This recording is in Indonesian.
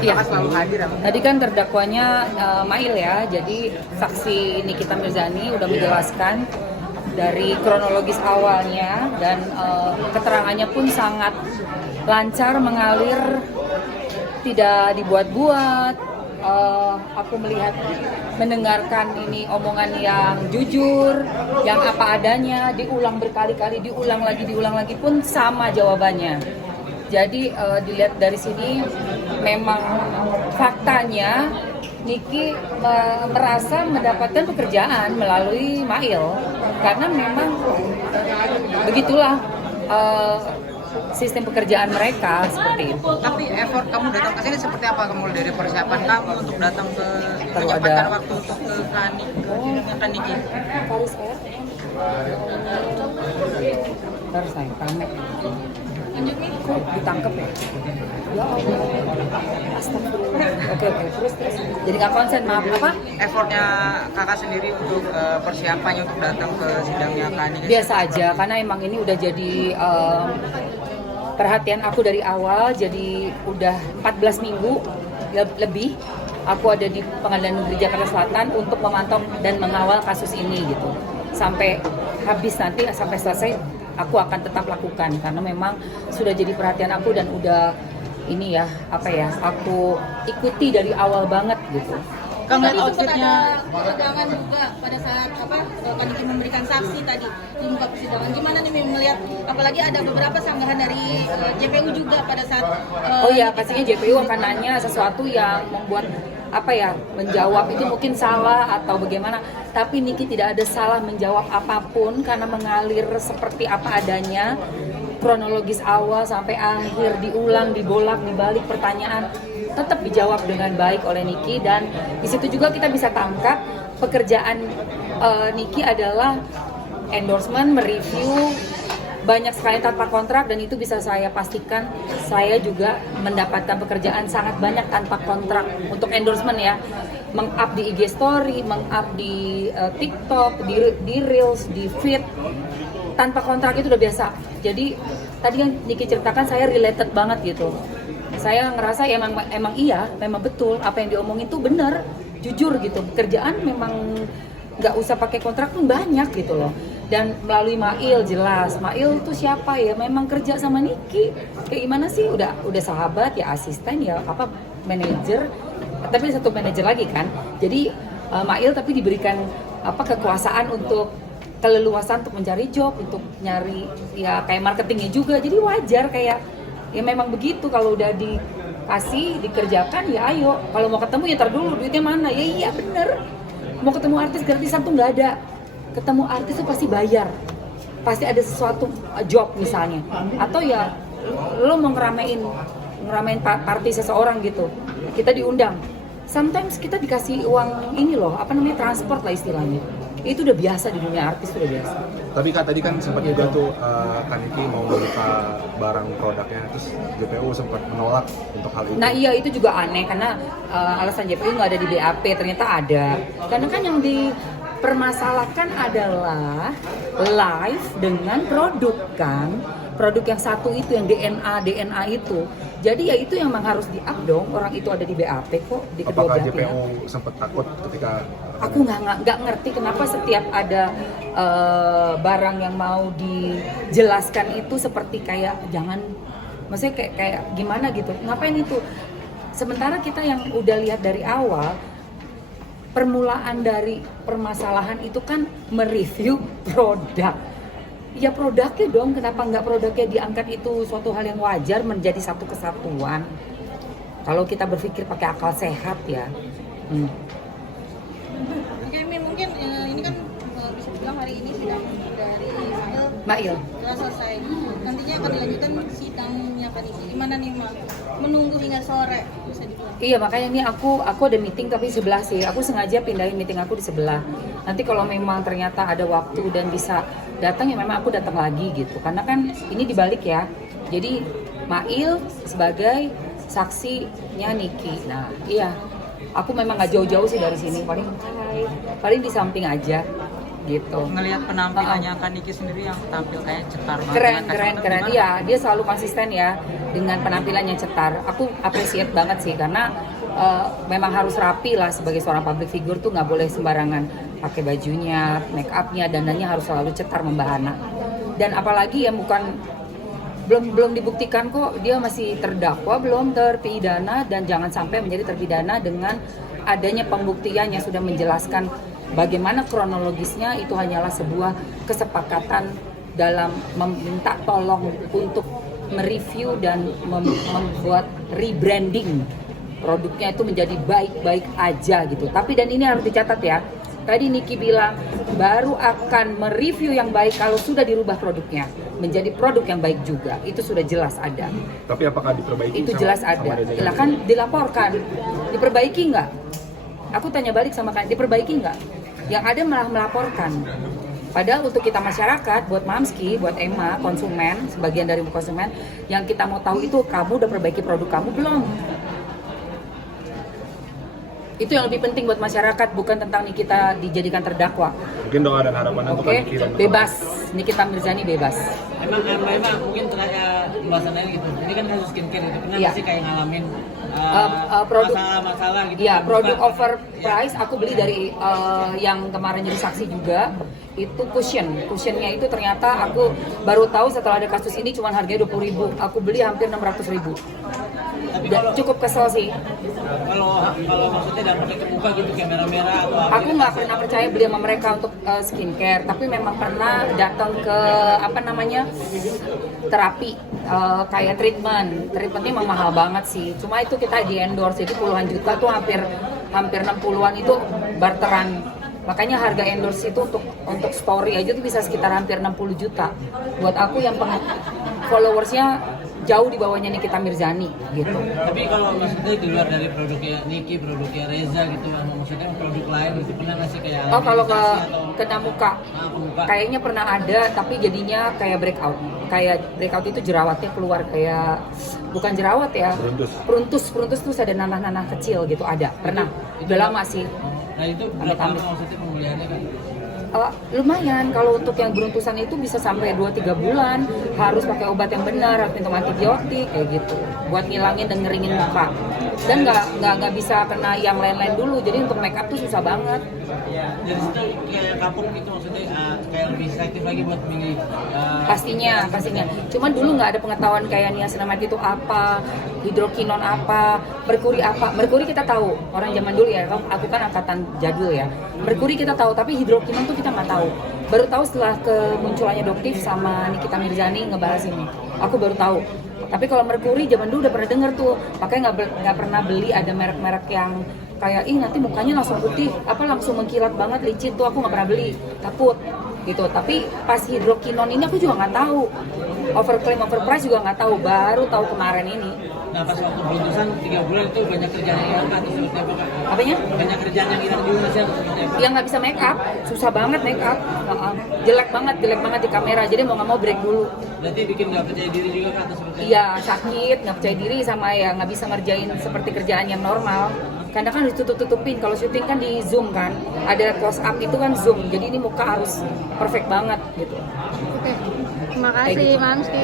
Iya. Kakak selalu hadir ya? Tadi kan terdakwanya Mail ya, jadi saksi Nikita Mirzani udah menjelaskan dari kronologis awalnya dan keterangannya pun sangat lancar, mengalir, tidak dibuat-buat. Aku mendengarkan ini omongan yang jujur, yang apa adanya, diulang berkali-kali, diulang lagi pun sama jawabannya. Jadi dilihat dari sini memang faktanya Niki merasa mendapatkan pekerjaan melalui Mail karena memang begitulah sistem pekerjaan mereka seperti itu. Tapi effort kamu datang ke sini seperti apa? Kamu dari persiapan kamu untuk datang ke Perlu menyempatkan ada- waktu untuk ke Kaniki? Ntar saya rame. Kok ditangkep ya? Ya Allah. Astagfirullah. Oke, terus. Jadi nggak konsen, maaf apa? Effortnya kakak sendiri untuk persiapannya untuk datang ke sidangnya Kaniki? Biasa aja, karena emang ini udah jadi perhatian aku dari awal. Jadi udah 14 minggu lebih aku ada di Pengadilan Negeri Jakarta Selatan untuk memantau dan mengawal kasus ini gitu. Sampai habis nanti, sampai selesai aku akan tetap lakukan karena memang sudah jadi perhatian aku dan udah ini ya, aku ikuti dari awal banget gitu. Kamu Tadi sempat outfitnya ada ketegangan juga pada saat Kaniki memberikan saksi tadi di muka persidangan. Gimana nih melihat, apalagi ada beberapa sanggahan dari JPU juga pada saat Oh ya, pastinya JPU akan nanya sesuatu yang membuat menjawab itu mungkin salah atau bagaimana. Tapi Niki tidak ada salah menjawab apapun karena mengalir seperti apa adanya. Kronologis awal sampai akhir diulang, dibolak, dibalik pertanyaan tetap dijawab dengan baik oleh Niki dan di situ juga kita bisa tangkap pekerjaan Niki adalah endorsement, mereview banyak sekali tanpa kontrak dan itu bisa saya pastikan saya juga mendapatkan pekerjaan sangat banyak tanpa kontrak untuk endorsement ya, meng-up di IG story, meng-up di TikTok, di Reels, di feed tanpa kontrak itu udah biasa. Jadi tadi yang Niki ceritakan saya related banget gitu. Saya ngerasa ya memang betul apa yang diomongin tuh bener, jujur gitu. Pekerjaan memang nggak usah pakai kontrak pun banyak gitu loh. Dan melalui Mail jelas, Mail tuh siapa ya? Memang kerja sama Niki. Kayak gimana sih? Udah sahabat ya, asisten ya, manajer. Tapi satu manajer lagi kan. Jadi Mail tapi diberikan kekuasaan untuk keleluasan untuk mencari job, untuk nyari ya kayak marketingnya juga. Jadi wajar kayak ya memang begitu kalau udah dikasih dikerjakan ya ayo. Kalau mau ketemu ya ntar dulu duitnya mana? Ya iya bener. Mau ketemu artis gratisan tuh nggak ada. Ketemu artis tuh pasti bayar. Pasti ada sesuatu job misalnya. Atau ya lo mau ngeramein party seseorang gitu. Kita diundang. Sometimes kita dikasih uang ini loh, transport lah istilahnya. Itu udah biasa di dunia artis, udah biasa. Tapi Kak tadi kan sempat juga tuh Kaniki mau membuka barang produknya, terus JPU sempat menolak untuk hal itu. Nah iya itu juga aneh karena alasan JPU nggak ada di BAP, ternyata ada. Karena kan yang dipermasalahkan adalah live dengan produk kan. Produk yang satu itu yang DNA itu. Jadi ya itu yang memang harus di-up dong, orang itu ada di BAP kok di kedua Apakah belah pihak. JPU sempat takut ketika Aku nggak ngerti kenapa setiap ada barang yang mau dijelaskan itu seperti kayak jangan, maksudnya kayak gimana gitu, ngapain itu? Sementara kita yang udah lihat dari awal, permulaan dari permasalahan itu kan mereview produk. Ya produknya dong, kenapa nggak produknya diangkat itu suatu hal yang wajar menjadi satu kesatuan? Kalau kita berpikir pakai akal sehat ya. Oke, mungkin ini kan bisa dibilang hari ini sidang dari Mail. telah selesai. Nantinya akan dilanjutkan sidangnya Kaniki. Gimana nih Mak? Menunggu hingga sore bisa dibilang. Iya makanya ini aku ada meeting tapi sebelah sih. Aku sengaja pindahin meeting aku di sebelah. Nanti kalau memang ternyata ada waktu dan bisa datang ya memang aku datang lagi gitu. Karena kan ini dibalik ya. Jadi Mail sebagai saksinya Niki. Nah iya, aku memang nggak jauh-jauh sih dari sini. Paling di samping aja. gitu. Ngelihat penampilannya Kak Niki sendiri yang tampil kayak cetar banget. Keren. Iya, dia selalu konsisten ya dengan penampilannya cetar. Aku appreciate banget sih karena memang harus rapi lah sebagai seorang public figure tuh nggak boleh sembarangan pakai bajunya, make upnya, dandannya harus selalu cetar membahana. Dan apalagi ya belum dibuktikan kok dia masih terdakwa, belum terpidana, dan jangan sampai menjadi terpidana dengan adanya pembuktian yang sudah menjelaskan bagaimana kronologisnya. Itu hanyalah sebuah kesepakatan dalam meminta tolong untuk mereview dan membuat rebranding produknya itu menjadi baik-baik aja gitu. Tapi dan ini harus dicatat ya, tadi Niki bilang baru akan mereview yang baik kalau sudah dirubah produknya menjadi produk yang baik juga. Itu sudah jelas ada. Tapi apakah diperbaiki? Itu jelas ada. Lah kan dilaporkan. Diperbaiki nggak? Aku tanya balik sama kalian, diperbaiki nggak? Yang ada malah melaporkan. Padahal untuk kita masyarakat, buat Mamski, buat Emma, konsumen, sebagian dari konsumen, yang kita mau tahu itu kamu udah perbaiki produk kamu belum? Itu yang lebih penting buat masyarakat, bukan tentang Nikita dijadikan terdakwa. Mungkin doa dan harapan untuk Oke, Niki dan bebas. Nikita Mirzani bebas. Emang mungkin terakhir pembahasannya gitu. Ini kan kasus skincare gitu. Pernah nggak sih kayak ngalamin produk masalah gitu? Ya, produk overprice aku beli dari yang kemarin jadi saksi juga. Itu cushionnya itu ternyata aku baru tahu setelah ada kasus ini cuma harganya 20.000. Aku beli hampir 600.000. Tapi Cukup kesel sih. kalau maksudnya dampaknya ke muka gitu kayak merah-merah atau apa? Aku nggak pernah percaya beli sama mereka untuk skincare, tapi memang pernah datang ke terapi, kayak treatmentnya memang mahal banget sih. Cuma itu kita di endorse, jadi puluhan juta tuh hampir 60-an itu barteran. Makanya harga endorse itu untuk story aja tuh bisa sekitar hampir 60 juta. Buat aku yang followersnya jauh di bawahnya Nikita Mirzani gitu. Tapi kalau maksudnya di luar dari produknya Niki, produknya Reza gitu, maksudnya produk lain gitu, pernah nggak sih kayak Kalau atau kena muka, muka? kayaknya pernah ada, tapi jadinya kayak breakout. Kayak breakout itu jerawatnya keluar kayak, bukan jerawat ya, peruntus terus ada nanah-nanah kecil gitu, ada, pernah. Udah lama sih. Nah itu berapa lama maksudnya pemulihannya kan? Lumayan, kalau untuk yang beruntusan itu bisa sampai 2-3 bulan, harus pakai obat yang benar, harus minum antibiotik kayak gitu, buat ngilangin dan ngeringin muka. Dan nggak bisa kena yang lain-lain dulu, jadi untuk make up tuh susah banget. Dari situ kayak kapok gitu maksudnya kayak lebih selektif lagi buat milih. Pastinya. Cuman dulu nggak ada pengetahuan kayak niacinamide itu apa, hidrokinon apa, merkuri apa. Merkuri kita tahu, orang zaman dulu ya, aku kan angkatan jadul ya. Merkuri kita tahu, tapi hidrokinon tuh kita nggak tahu. Baru tahu setelah kemunculannya Doktif sama Nikita Mirzani ngebahas ini. Aku baru tahu. Tapi kalau merkuri zaman dulu udah pernah denger tuh, makanya nggak pernah beli ada merek-merek yang kayak nanti mukanya langsung putih, langsung mengkilat banget, licin tuh aku nggak pernah beli, takut gitu. Tapi pas hidrokinon ini aku juga nggak tahu, overprice juga nggak tahu, baru tahu kemarin ini. Nah pas waktu beruntusan 3 bulan itu banyak kerjaan yang hilang atau seperti apa Kak? Apanya? Banyak kerjaan yang hilang di Indonesia atau seperti apa? Yang nggak bisa make up, susah banget make up, jelek banget di kamera, jadi mau nggak mau break dulu. Berarti bikin nggak percaya diri juga Kak atau seperti apa? Iya, sakit, nggak percaya diri, sama ya nggak bisa ngerjain seperti kerjaan yang normal. Karena kan ditutup-tutupin, kalau syuting kan di zoom kan, ada close up itu kan zoom, jadi ini muka harus perfect banget gitu. Oke, terima kasih Mamski.